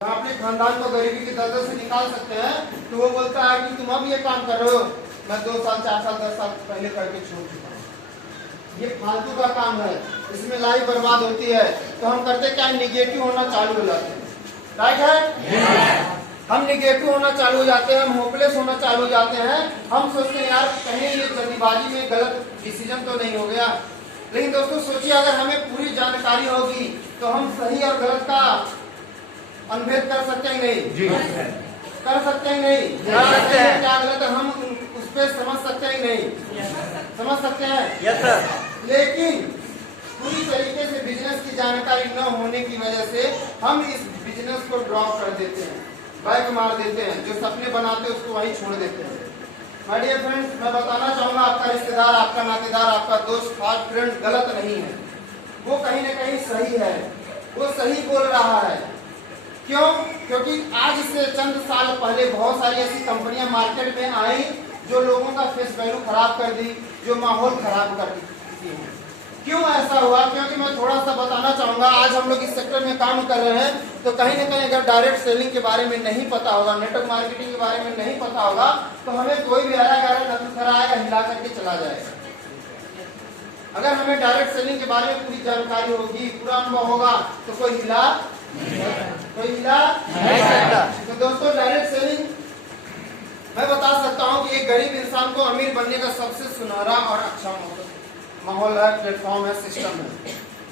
अपने खानदान को गरीबी के दलदल से निकाल सकते हैं, तो वो बोलता है कि तुम अब ये काम कर रहे हो, मैं 2 साल 4 साल 10 साल पहले करके छोड़ चुका हूँ। ये फालतू का काम है, इसमें लाइफ बर्बाद होती है। तो हम करते क्या, निगेटिव होना चालू हो जाते हैं। राइट है, हम निगेटिव होना चालू हो जाते हैं, हम होपलेस होना चालू हो जाते हैं। हम सोचते हैं यार कहीं ये जल्दीबाजी में गलत डिसीजन तो नहीं हो गया। लेकिन दोस्तों सोचिए, अगर हमें पूरी जानकारी होगी तो हम सही और गलत का अनभेद कर सकते हैं नहीं? जी। कर सकते हैं नहीं? कर सकते हैं। क्या गलत है हम उस पर समझ सकते हैं नहीं? समझ सकते हैं। Yes sir. लेकिन पूरी तरीके से बिजनेस की जानकारी न होने की वजह से हम इस बिजनेस को ड्रॉप कर देते हैं, बैक मार देते हैं, जो सपने बनाते हैं उसको वहीं छोड़ देते हैं। माय डियर फ्रेंड्स, मैं बताना चाहूंगा, आपका रिश्तेदार, आपका नातेदार, आपका दोस्त, खास फ्रेंड गलत नहीं है। वो कहीं न कहीं सही है, वो सही बोल रहा है। क्यों? क्योंकि आज से चंद साल पहले बहुत सारी ऐसी कंपनियां मार्केट में आई जो लोगों का फेस वैल्यू खराब कर दी, जो माहौल खराब कर दी। क्यों ऐसा हुआ? क्योंकि मैं थोड़ा सा बताना चाहूंगा, आज हम लोग इस सेक्टर में काम कर रहे हैं, तो कहीं न कहीं अगर डायरेक्ट सेलिंग के बारे में नहीं पता होगा, नेटवर्क मार्केटिंग के बारे में नहीं पता होगा, तो हमें कोई भी आएगा हिला करके चला जाएगा। अगर हमें डायरेक्ट सेलिंग के बारे में पूरी जानकारी होगी, पूरा अनुभव होगा, तो कोई हिला नहीं सकता। तो दोस्तों, डायरेक्ट सेलिंग मैं बता सकता हूं कि एक गरीब इंसान को अमीर बनने का सबसे सुनहरा और अच्छा माहौल है, प्लेटफॉर्म है, सिस्टम है।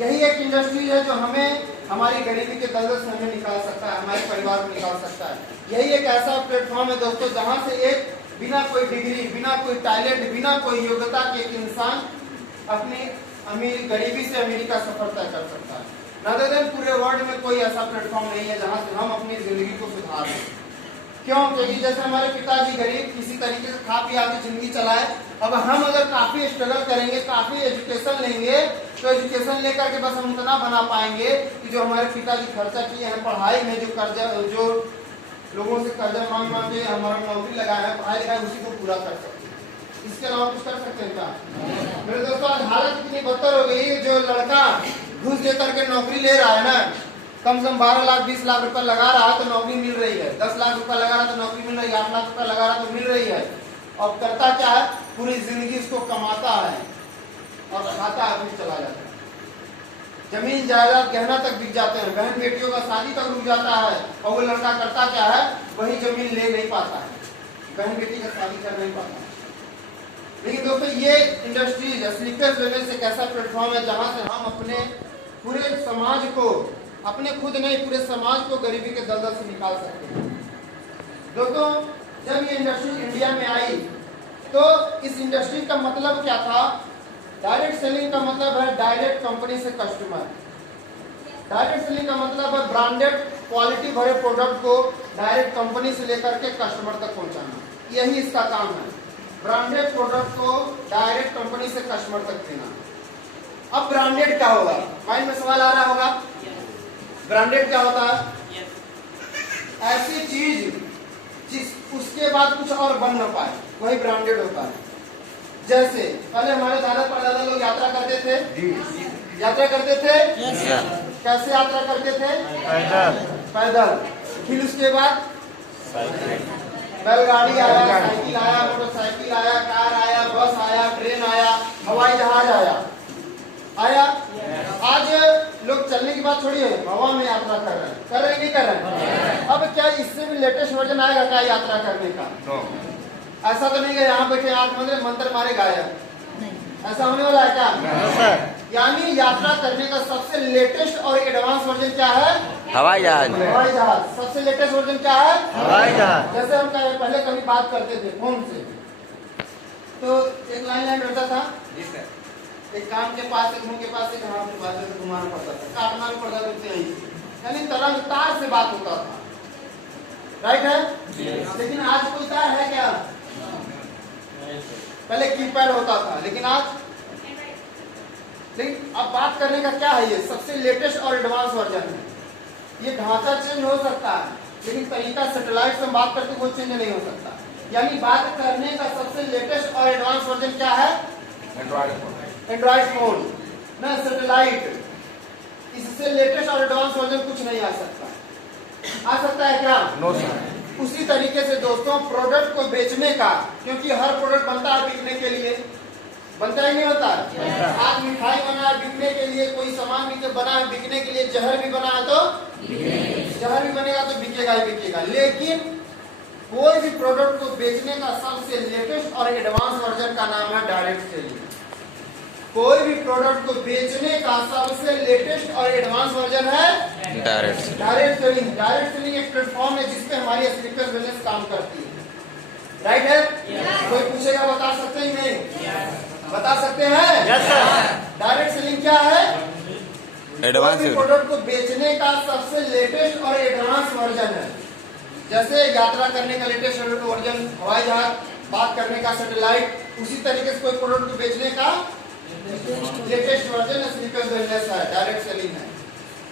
यही एक इंडस्ट्री है जो हमें हमारी गरीबी के दलदल से हमें निकाल सकता है, हमारे परिवार को निकाल सकता है। यही एक ऐसा प्लेटफॉर्म है दोस्तों, जहां से एक बिना कोई डिग्री, बिना कोई टैलेंट, बिना कोई योग्यता के एक इंसान अपनी गरीबी से अमीरी का सफर तय कर सकता है। नदर पूरे वर्ल्ड में कोई ऐसा प्लेटफॉर्म नहीं है जहां से हम अपनी जिंदगी को सुधार लें। क्यों? क्योंकि जैसे हमारे पिताजी गरीब किसी तरीके से खा पी आके जिंदगी चलाए, अब हम अगर काफी स्ट्रगल करेंगे, काफी एजुकेशन लेंगे, तो एजुकेशन लेकर के बस हम इतना बना पाएंगे कि जो हमारे पिताजी खर्चा किए हैं पढ़ाई में, जो लोगों से कर्जा मांग के हमारा नौकरी लगाया है, पढ़ाई लिखाई, उसी को पूरा कर सकते हैं। इसके अलावा कुछ कर सकते हैं क्या? मेरे दोस्तों, हालत इतनी बदतर हो गई, जो लड़का घूस दे करके नौकरी ले रहा है ना, कम से कम 12 लाख 20 लाख रुपए लगा रहा है तो नौकरी मिल रही है, 10 लाख रुपए लगा रहा है तो नौकरी मिल रही है, 8 लाख रुपए लगा रहा है तो मिल रही है। और करता क्या है, पूरी जिंदगी इसको कमाता है और खाता है, फिर चला जाता है। जमीन जायदाद गहना तक बिक जाते हैं, बहन बेटियों का शादी तक रुक जाता है, और वो लड़का करता क्या है, वही जमीन ले नहीं पाता है, बहन बेटी का शादी कर नहीं पाता है। लेकिन दोस्तों, ये इंडस्ट्री स्लीपर्स बिजनेस एक ऐसा प्लेटफॉर्म है जहां से हम अपने पूरे समाज को, अपने खुद नहीं पूरे समाज को गरीबी के दलदल से निकाल सकते हैं। दोस्तों, जब ये इंडस्ट्री इंडिया में आई तो इस इंडस्ट्री का मतलब क्या था? डायरेक्ट सेलिंग का मतलब है डायरेक्ट कंपनी से कस्टमर। डायरेक्ट सेलिंग का मतलब है ब्रांडेड क्वालिटी भरे प्रोडक्ट को डायरेक्ट कंपनी से लेकर के कस्टमर तक पहुंचाना, यही इसका काम है। ब्रांडेड प्रोडक्ट को डायरेक्ट कंपनी से कस्टमर तक देना। अब ब्रांडेड क्या होगा? माइंड में सवाल आ रहा होगा, ब्रांडेड क्या होता है? ऐसी चीज जिस उसके बाद कुछ और बन न पाए, वही ब्रांडेड होता है। जैसे पहले हमारे दादा परदादा लोग यात्रा करते थे, यात्रा करते थे, कैसे यात्रा करते थे? पैदल। फिर उसके बाद बैलगाड़ी आया, साइकिल आया, मोटरसाइकिल आया, कार आया, बस आया, ट्रेन आया, हवाई जहाज आया। आज लोग चलने की बात छोड़िए, हवा में यात्रा कर रहे हैं, कर रहे नहीं कर रहे? अब क्या इससे भी लेटेस्ट वर्जन आएगा क्या यात्रा करने का? ऐसा तो नहीं है यहाँ बैठे आंख मंत्र मारे गायब, ऐसा होने वाला है क्या? यानी यात्रा करने का सबसे लेटेस्ट और एडवांस वर्जन क्या है? हवाई जहाज। हवाई जहाज सबसे लेटेस्ट वर्जन क्या है? हवाई जहाज। जैसे हम पहले कभी बात करते थे फोन से, तो एक लाइन रहता था, एक कान के पास, एक मुंह के पास, एक हाथ के पास घुमाना पड़ता था, काटना भी पड़ता था, यानी तरंग तार से बात होता था। राइट है? लेकिन आज कोई तार है क्या? पहले कीपैड होता था, लेकिन अब बात करने का क्या है? ये सबसे लेटेस्ट और एडवांस वर्जन है। ये ढांचा चेंज हो सकता है, लेकिन तरीका सैटेलाइट से बात करके वो चेंज नहीं हो सकता। यानी बात करने का सबसे लेटेस्ट और एडवांस वर्जन क्या है? एंड्रॉइड फोन ना, सैटेलाइट। इससे लेटेस्ट और एडवांस वर्जन कुछ नहीं आ सकता। आ सकता है क्या? No sir. उसी तरीके से दोस्तों प्रोडक्ट को बेचने का, क्योंकि हर प्रोडक्ट बनता है बिकने के लिए, बनता ही नहीं होता। आज मिठाई बना है बिकने के लिए, कोई सामान भी बना है बिकने के लिए, जहर भी बना है तो जहर भी बनेगा तो बिकेगा ही बिकेगा। लेकिन कोई भी प्रोडक्ट को बेचने का सबसे लेटेस्ट और एडवांस वर्जन का नाम है डायरेक्ट सेलिंग। कोई भी प्रोडक्ट को बेचने का सबसे लेटेस्ट और एडवांस वर्जन है डायरेक्ट सेलिंग। डायरेक्ट सेलिंग एक प्लेटफॉर्म है जिसपे हमारी स्लीपर बिजनेस काम करती है। राइट है? कोई पूछेगा बता सकते हैं नहीं? बता सकते हैं? Yes sir. डायरेक्ट सेलिंग क्या है? एडवांस कोई भी प्रोडक्ट को बेचने का सबसे लेटेस्ट और एडवांस वर्जन है। जैसे यात्रा करने का लेटेस्ट वर्जन हवाई जहाज, बात करने का सैटेलाइट, उसी तरीके से कोई प्रोडक्ट को बेचने का लेटेस्ट वर्जन स्लीपर बिजनेस है, डायरेक्ट सेलिंग है।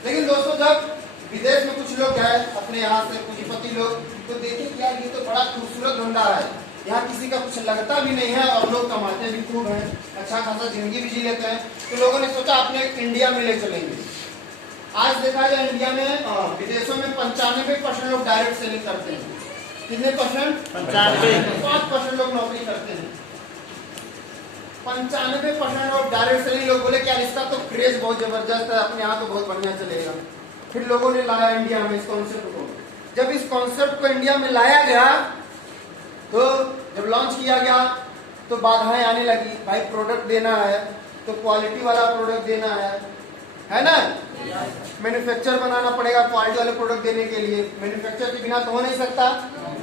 लेकिन दोस्तों जब विदेश में कुछ लोग गए अपने यहाँ से पूंजीपति लोग, तो देखे क्या ये तो बड़ा खूबसूरत धंधा है, यहाँ किसी का कुछ लगता भी नहीं है और लोग कमाते भी खूब हैं, अच्छा खासा जिंदगी भी जी लेते हैं। तो लोगों ने सोचा अपने इंडिया में ले चलेंगे। आज देखा जाए इंडिया में विदेशों में 95% लोग डायरेक्ट सेलिंग करते हैं। कितने परसेंट? 5% लोग नौकरी करते हैं। 95% लोग डायरेक्ट सेलिंग। लोग बोले क्या इसका तो क्रेज बहुत जबरदस्त है, अपने यहाँ तो बहुत बढ़िया चलेगा। फिर लोगों ने लाया इंडिया में इस कॉन्सेप्ट को। जब इस कॉन्सेप्ट को इंडिया में लाया गया तो जब लॉन्च किया गया तो बाधाएं आने लगी। भाई प्रोडक्ट देना है तो क्वालिटी वाला प्रोडक्ट देना है ना? मैन्युफैक्चर बनाना पड़ेगा क्वालिटी वाले प्रोडक्ट देने के लिए। मैन्युफैक्चर के बिना तो हो नहीं सकता।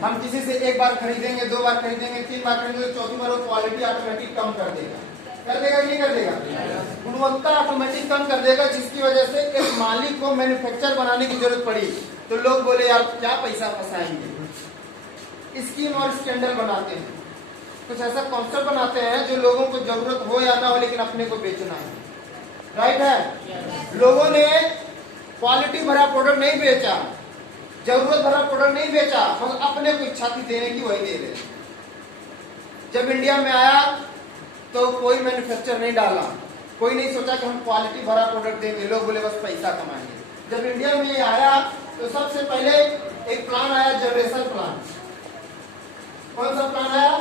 हम किसी से एक बार खरीदेंगे, 2 बार खरीदेंगे, 3 बार खरीदेंगे, चौथी बार वो क्वालिटी ऑटोमेटिक कम कर देगा कि नहीं कर देगा? गुणवत्ता ऑटोमेटिक कम कर देगा, जिसकी वजह से एक मालिक को मैन्युफैक्चर बनाने की जरूरत पड़ी। तो लोग बोले यार क्या पैसा फंसाएंगे, स्कीम और स्कैंडल बनाते हैं, कुछ ऐसा कॉन्सेप्ट बनाते हैं जो लोगों को जरूरत हो या ना हो लेकिन अपने को बेचना है। राइट है? लोगों ने क्वालिटी भरा प्रोडक्ट नहीं बेचा, जरूरत भरा प्रोडक्ट नहीं बेचा, हम अपने को इच्छा थी देने की वही दे रहे। जब इंडिया में आया तो कोई मैन्युफैक्चर नहीं डाला, कोई नहीं सोचा कि हम क्वालिटी भरा प्रोडक्ट देंगे, लोग बोले बस पैसा कमाएंगे। जब इंडिया में ये आया तो सबसे पहले एक प्लान आया, जनरेशन प्लान। कौन सा प्लान आया?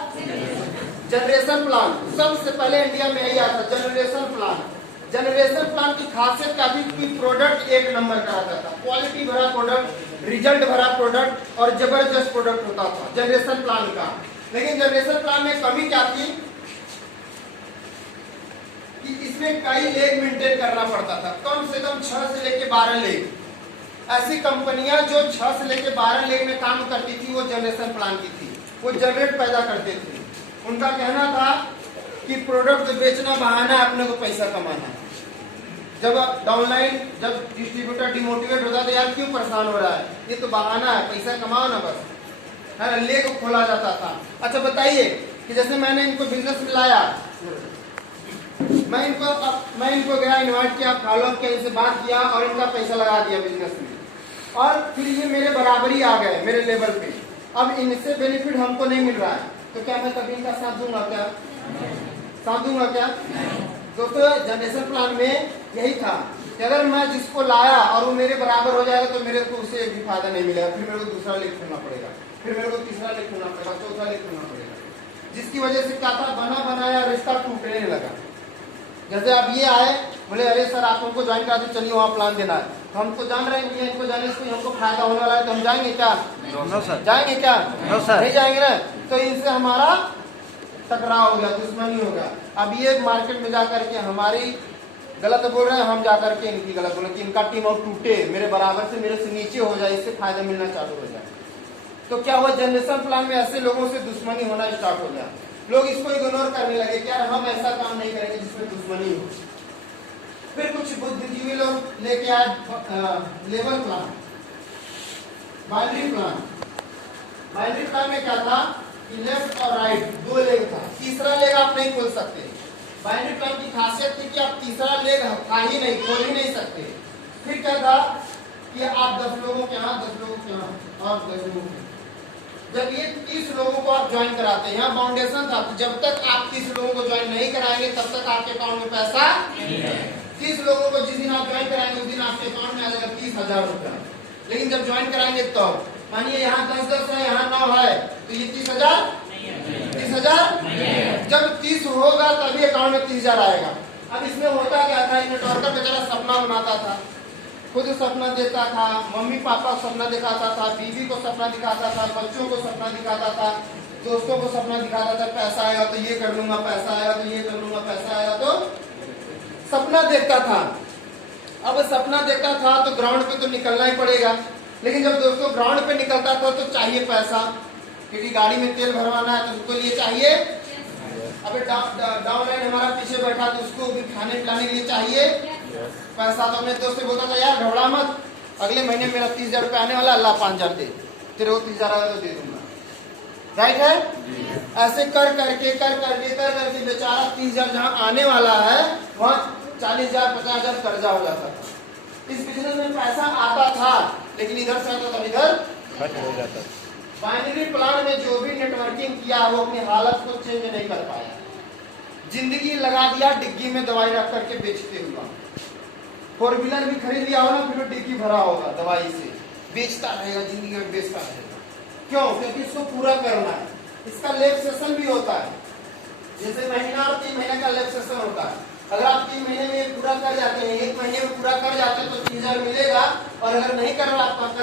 Generation plan. सबसे पहले इंडिया में यही आया था, जनरेशन प्लान। जनरेशन प्लान की खासियत क्या थी कि प्रोडक्ट एक नंबर का आता था, क्वालिटी भरा प्रोडक्ट, रिजल्ट भरा प्रोडक्ट और जबरदस्त प्रोडक्ट होता था जनरेशन प्लान का। लेकिन जनरेशन प्लान में कमी क्या थी कि इसमें कई लेग मेंटेन करना पड़ता था, कम से कम 6 से लेके 12 लेग। ऐसी कंपनियां जो 6 से लेके 12 लेग में काम करती थी वो जनरेशन प्लान की थी, वो जनरेट पैदा करते थे। उनका कहना था कि प्रोडक्ट बेचना बहाना है, अपने को पैसा कमाना है। जब डाउनलाइन, जब डिस्ट्रीब्यूटर डिमोटिवेट होता है तो यार क्यों परेशान हो रहा है, ये तो बहाना है, पैसा कमाओ ना बस, है ना? ले को खोला जाता था। अच्छा बताइए कि जैसे मैंने इनको बिजनेस में लाया, मैं इनको गया इन्वाइट किया, फॉलो अप किया, इनसे बात किया और इनका पैसा लगा दिया बिजनेस में, और फिर ये मेरे बराबरी आ गए, मेरे लेवल पे। अब इनसे बेनिफिट हमको नहीं मिल रहा है तो क्या मैं कभी इनका साथ दूंगा क्या? साथ दूंगा क्या? दोस्तों जनरेशन प्लान में यही था कि अगर मैं जिसको लाया और वो मेरे बराबर हो जाएगा तो मेरे को उससे भी फायदा नहीं मिलेगा, फिर मेरे को दूसरा लेख खोलना पड़ेगा, फिर मेरे को तीसरा लेख खोलना पड़ेगा, चौथा लेख खोलना पड़ेगा, जिसकी वजह से क्या था, बना बनाया रिश्ता टूटने लगा। जैसे अब ये आए बोले अरे सर आप हमको ज्वाइन करा दो, चलिए वहाँ प्लान देना है, तो हम तो जान रहे हैं इनको जाने से हमको फायदा होने वाला है, तो हम जाएंगे क्या? No sir. जाएंगे क्या? No sir. नहीं जाएंगे ना। तो इनसे हमारा टकराव हो गया, दुश्मनी हो गया। अब ये मार्केट में जाकर के हमारी गलत बोल रहे हैं, हम जाकर के इनकी गलत बोल रहे हैं कि इनका टीम और टूटे, मेरे बराबर से मेरे से नीचे हो जाए, इससे फायदा मिलना चालू हो जाए। तो क्या हुआ, जनरेशन प्लान में ऐसे लोगों से दुश्मनी होना स्टार्ट हो गया। लोग इसको इग्नोर करने लगे कि यार हम ऐसा काम नहीं करेंगे जिसमें दुश्मनी हो। फिर कुछ बुद्धिजीवी लोग लेके आए level plan, binary plan. Binary plan में क्या था कि लेफ्ट और राइट 2 लेग था, तीसरा लेग आप नहीं खोल सकते। बाइनरी प्लान की खासियत थी कि आप तीसरा लेग खा ही नहीं, खोल ही नहीं सकते। फिर क्या था कि आप 10 लोगों के यहाँ, 10 लोगों के यहाँ और 10 लोगों के। जब ये 30 लोगों को आप ज्वाइन कराते हैं, यहाँ फाउंडेशन था, जब तक आप 30 लोगों को ज्वाइन नहीं कराएंगे तब तक आपके अकाउंट में पैसा नहीं है। 30 लोगों को जिस दिन आप ज्वाइन कराएंगे उस दिन आपके अकाउंट में आ जाएगा 30,000 रुपया। लेकिन जब ज्वाइन कराएंगे तो मानिए यहाँ 10-10 है, यहाँ 9 है, तो ये 30,000 30,000 जब 30 होगा तभी अकाउंट में 30,000 आएगा। अब इसमें होता क्या था, नेटवर्कर बेचारा सपना बनाता था, खुद सपना देखता था, मम्मी पापा को सपना दिखाता था, बीवी को सपना दिखाता था, बच्चों को सपना दिखाता था, दोस्तों को सपना दिखाता था, पैसा आएगा तो ये कर लूंगा, पैसा आएगा तो ये कर लूंगा, पैसा आएगा तो सपना देखता था। अब सपना देखता था तो ग्राउंड पे तो निकलना ही पड़ेगा, लेकिन जब दोस्तों ग्राउंड पे निकलता था तो चाहिए पैसा, क्योंकि गाड़ी में तेल भरवाना है तो उसके लिए चाहिए। अबे डाउनलाइन हमारा पीछे बैठा तो उसको भी खाने पिलाने के लिए चाहिए पैसा। तो अपने दोस्त से बोलता था यार घबरा मत, अगले महीने मेरा 30,000 रुपये आने वाला, अल्लाह 5,000 दे, तेरे को 30,000 आएगा तो दे दूंगा। राइट है? ऐसे कर करके बेचारा 30,000 जहाँ आने वाला है वहाँ 40,000 50,000 कर्जा हो जाता था। इस बिजनेस में पैसा आता था लेकिन इधर से आता था इधर खर्च हो जाता। बाइनरी प्लान में जो भी नेटवर्किंग किया वो अपनी हालत को चेंज नहीं कर पाया, जिंदगी लगा दिया डिग्गी में दवाई रख करके बेचते हुआ। 4 व्हीलर भी खरीद लिया होगा फिर डिग्गी भरा होगा दवाई से, बेचता रहेगा, जिंदगी में बेचता रहेगा। क्यों? क्योंकि इसको पूरा करना है। इसका लेब सेशन भी होता है, जैसे महीना और 3 महीने का लेब सेशन होता है। अगर आप 3 महीने में पूरा कर जाते हैं, 1 महीने में पूरा कर जाते हैं तो 30,000 मिलेगा, और अगर नहीं कर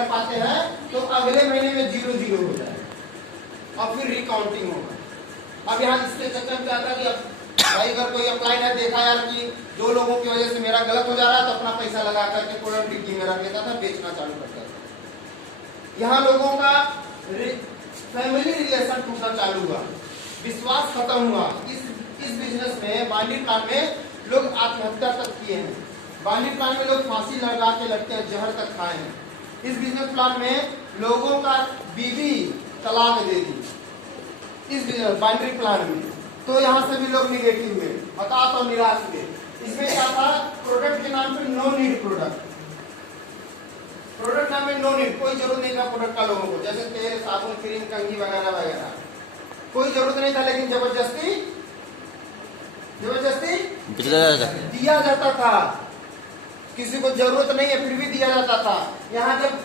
पाते हैं तो अगले महीने में 0-0 हो जाएगा और फिर रिकाउंटिंग होगा। अब यहाँ इसके चक्कर में आता है कि अब भाई अगर कोई अप्लाई नहीं देखा यार कि 2 लोगों की वजह से मेरा गलत हो जा रहा है, तो अपना पैसा लगा करके पूरा डिग्गी में रख लेता था, बेचना चालू कर देता था। यहाँ लोगों का फैमिली रिलेशन टूटना चालू हुआ, विश्वास खत्म हुआ। इस बिजनेस में बाइनरी प्लान में लोग आत्महत्या तक किए हैं, बाइनरी प्लान में लोग फांसी लगा के लटके जहर तक खाए हैं। इस बिजनेस प्लान में लोगों का बीवी तलाक दे दी इस बिजनेस बाइनरी प्लान में, तो यहाँ से भी लोग निगेटिव हुए, हताश और निराश हुए। इसमें क्या था, प्रोडक्ट के नाम पे नो नीड प्रोडक्ट, प्रोडक्ट नाम में नो नीड, कोई जरूरत नहीं था प्रोडक्ट का लोगों को, जैसे तेल साबुन क्रीम कंघी वगैरह वगैरह, कोई जरूरत नहीं था, लेकिन जबरदस्ती दिया जाता था। किसी को जरूरत नहीं है फिर भी दिया जाता था। यहाँ जब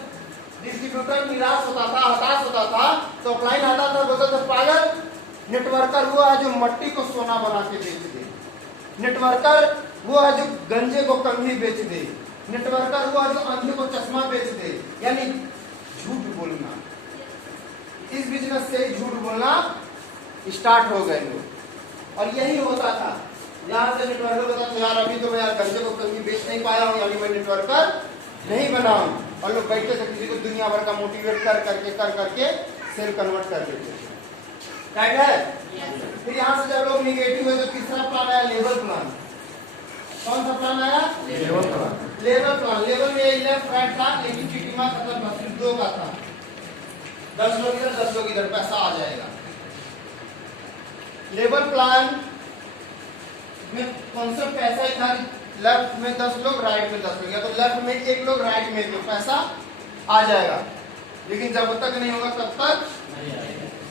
डिस्ट्रीब्यूटर निराश होता था, हताश होता था, तो क्लाइंट आता था, बोलता था पागल, नेटवर्कर वो है जो मट्टी को सोना बना के बेच दे, नेटवर्कर वो है जो गंजे को कंघी बेच दे, नेटवर्कर वो है जो अंधे को चश्मा बेच दे। यानी झूठ बोलना, इस बिजनेस से झूठ बोलना स्टार्ट हो गए लोग, और यही होता था। यहाँ से नेटवर्कर बता तो यार अभी तो मैं यार गंजे को कभी बेच नहीं पाया हूँ, यानी मैं नेटवर्कर नहीं बना हूँ, और लोग बैठे थे किसी को दुनिया भर का मोटिवेट कर करके सेल कन्वर्ट कर देते थे। राइट है? फिर यहाँ से जब लोग निगेटिव हुए तो तीसरा प्लान आया लेवल प्लान। कौन सा प्लान आया? Level plan. Level plan, level में लेफ्ट राइट था, लेकिन चिटिमा खत्म सिर्फ 2 का था, 10 लोग इधर 10 लोग इधर, पैसा आ जाएगा। लेवल प्लान में कॉन्सेप्ट ऐसा ही था, लेफ्ट में 10 लोग राइट में 10 लोग, या तो लेफ्ट में 1 लोग राइट में 1 लोग, पैसा आ जाएगा। लेकिन जब तक नहीं होगा तब तक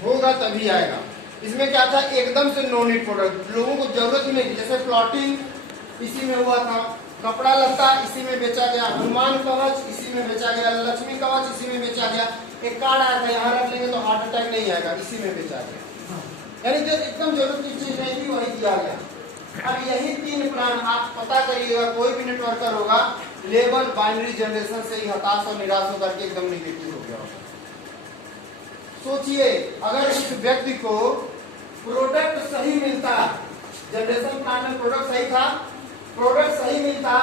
होगा तभी आएगा। इसमें क्या था, एकदम से नो नीड प्रोडक्ट, लोगों को जरूरत ही नहीं, जैसे प्लॉटिंग इसी में हुआ था, कपड़ा लत्ता इसी में बेचा गया, हनुमान कवच इसी में बेचा गया, लक्ष्मी कवच इसी में बेचा गया, एक कार्ड आया था यहाँ रख लेंगे तो हार्ट अटैक नहीं आएगा, इसी में बेचा गया। यानी जो एकदम जरूरत की चीज नहीं थी वही दिया गया। अब यही 3 प्लान आप पता करिएगा, कोई भी नेटवर्कर होगा लेवल बाइनरी जनरेशन से ही हताश और निराश होकर के एकदम निगेटिव हो गया होगा। सोचिए अगर इस व्यक्ति को प्रोडक्ट सही मिलता, जनरेशन प्लान में प्रोडक्ट सही था, प्रोडक्ट सही मिलता,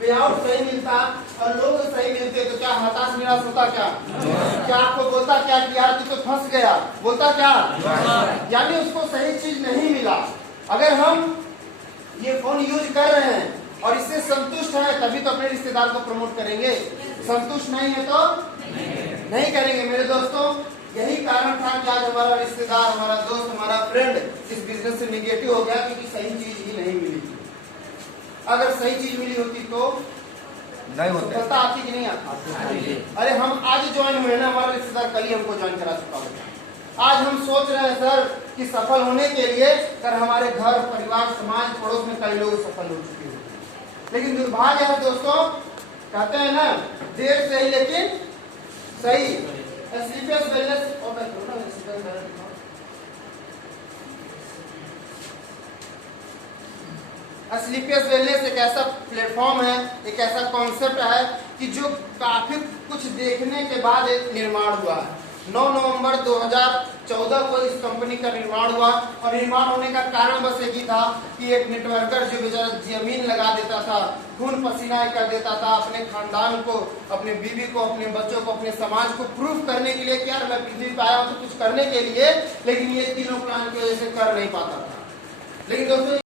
पे आउट सही मिलता और लोग सही मिलते, तो क्या हताश निराश होता? क्या आपको बोलता क्या कि यार तू तो फंस गया, बोलता क्या? यानी उसको सही चीज नहीं मिला। अगर हम ये फोन यूज कर रहे हैं और इससे संतुष्ट है तभी तो अपने रिश्तेदार को प्रमोट करेंगे, संतुष्ट नहीं है तो नहीं करेंगे। मेरे दोस्तों यही कारण था कि आज हमारा रिश्तेदार, हमारा दोस्त, हमारा फ्रेंड इस बिजनेस से निगेटिव हो गया, क्योंकि सही चीज ही नहीं मिली थी। अगर सही चीज मिली होती तो नहीं होता, सफलता आती कि नहीं आती? अरे हम आज ज्वाइन हुए ना, हमारा रिश्तेदार कल ही हमको ज्वाइन करा चुका होता। आज हम सोच रहे हैं सर कि सफल होने के लिए कर हमारे घर परिवार समाज पड़ोस में कई लोग सफल हो चुके हैं, लेकिन दुर्भाग्य है दोस्तों कहते हैं ना, देर से ही लेकिन सही। स्लीपियस वेलनेस स्लीपियस वेलनेस एक ऐसा प्लेटफॉर्म है, एक ऐसा कॉन्सेप्ट है कि जो काफी कुछ देखने के बाद एक निर्माण हुआ है। 9 नवंबर 2014 को इस कंपनी का निर्माण हुआ और निर्माण होने का कारण बस एक ही था कि एक नेटवर्कर जो बेचारा जमीन लगा देता था, खून पसीना कर देता था अपने खानदान को, अपने बीवी को, अपने बच्चों को, अपने समाज को प्रूफ करने के लिए कि यार मैं पृथ्वी पे आया हूं तो कुछ करने के लिए, लेकिन ये तीनों प्लान की वजह से कर नहीं पाता था। लेकिन दोस्तों